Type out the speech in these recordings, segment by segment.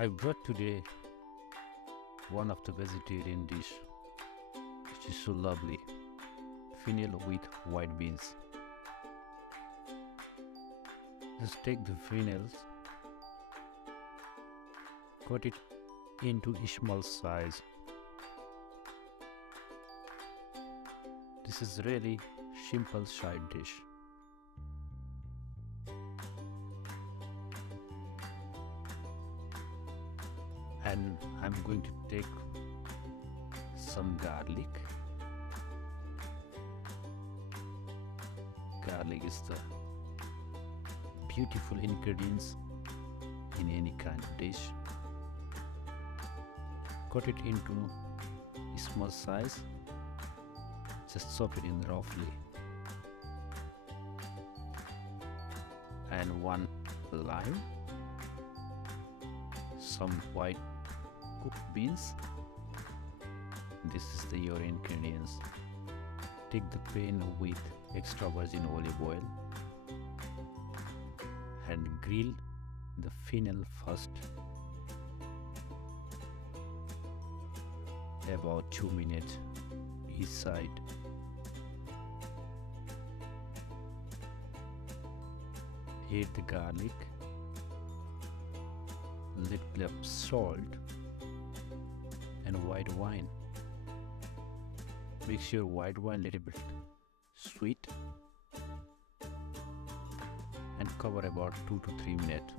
I brought today one of the vegetarian dish which is so lovely, fennel with white beans. Just take the fennels, cut it into small size. This is really simple side dish. And I'm going to take some garlic. Garlic is the beautiful ingredients in any kind of dish. Cut it into small size. Just chop it in roughly. And one lime, some white cooked beans. This is your ingredients. Take the pan with extra virgin olive oil and grill the fennel first, about 2 minutes each side. Add the garlic, little bit of salt and white wine. Make sure white wine little bit sweet and cover about 2 to 3 minutes.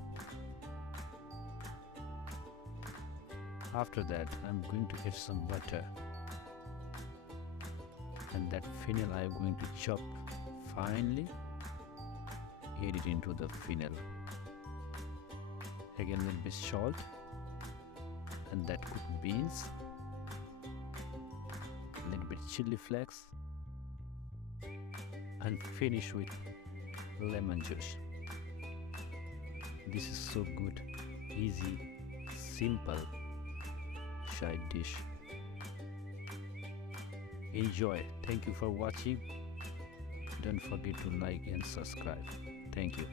After that, I'm going to add some butter, and that fennel I'm going to chop finely. Add it into the fennel. Again, a little bit salt and that cooked beans, a little bit chilli flakes, and finish with lemon juice. This is so good, easy, simple side dish. Enjoy. Thank you for watching. Don't forget to like and subscribe. Thank you.